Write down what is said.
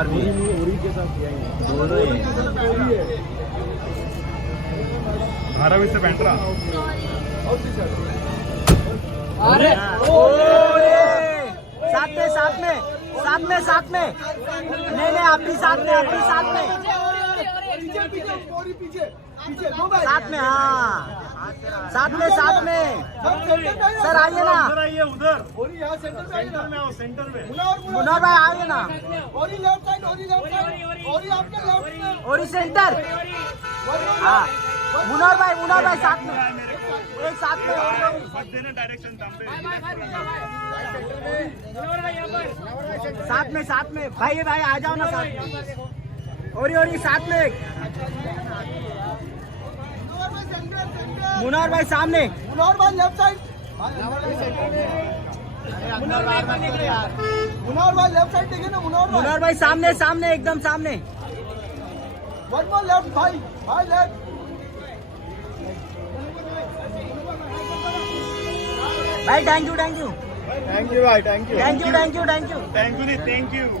ओरी के साथ किया है दोनों ही 12 से पेंट्रा अरे साथ में नहीं आप भी साथ में साथ में हाँ साथ में सर आइए ना उधर आइए उधर सेंटर में आओ सेंटर में मुनोर भाई आइए ना और सेंटर हाँ मुनोर भाई साथ में एक डायरेक्शन साथ में भाई आ जाओ ना साथ में और साथ में मुनोर भाई सामने मुनोर भाई लेफ्ट साइड मुनोर भाई लेफ्ट साइड देखिए ना मुनोर भाई सामने एकदम सामने वन मोर लेफ्ट भाई लेफ्ट भाई थैंक यू थैंक यू भाई थैंक यू थैंक यू